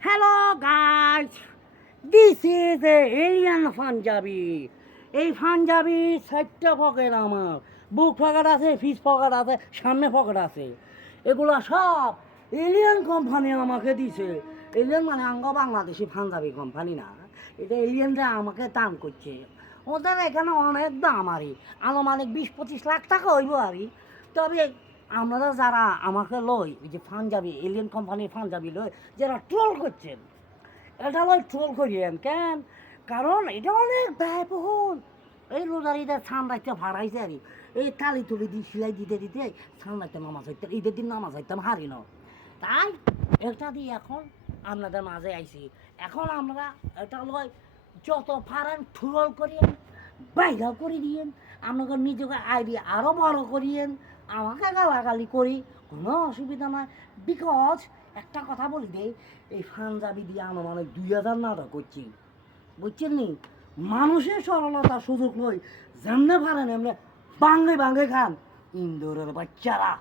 Hello guys, this is a alien panjabi. এই পাঞ্জাবি চারটা pocket আমার, বুক পকেট আছে, ফিস পকেট আছে, সামনে পকেট আছে। এগুলো সব এলিয়ান কোম্পানি আমাকে দিছে। এলিয়ান মানে আঙ্গ বাংলাদেশি পাঞ্জাবি কোম্পানি না, এটা এলিয়ানরা আমাকে দান করছে। ওদের এখানে অনেক দাম আরই, আনুমানিক 20-25 লাখ টাকা হইব আরই। তবে আপনারা যারা আমাকে লই ওই যে পাঞ্জাবি এলিয়ান কোম্পানির পাঞ্জাবি লই, যারা ট্রোল করছেন, এটা লই ট্রোল করিয়েন কেন? কারণ এটা অনেক ব্যয়বহুল। এই রোজারিদের ঠান্ডাইতে ভাড়াইছে আর এই তালি তুলি দিয়ে সিলাই দিতে দিতে ঠান্ডাইতে নামাজ হইতাম, ঈদের দিন নামাজ হইতাম হারি না। তাই এটা দিয়ে এখন আপনাদের মাঝে আইছি। এখন আমরা এটা লয় যত পারেন ট্রোল করিয়েন, বাইরা করে দিয়েন, আপনাকে নিজেকে আইডিয়া আরও বড় করিয়েন, আমাকে গালাগালি করি, কোনো অসুবিধা নয়। বিকজ একটা কথা বলি দেই, এই পাঞ্জাবি দিয়ে আনুমানিক 2000 নাটক করছি, বুঝছেন নি? মানুষের সরলতার সুযোগ লই, যেমনে পারেন এমনি বাঙ্গে বাঙ্গে খান ইন্দোরের বাচ্চারা।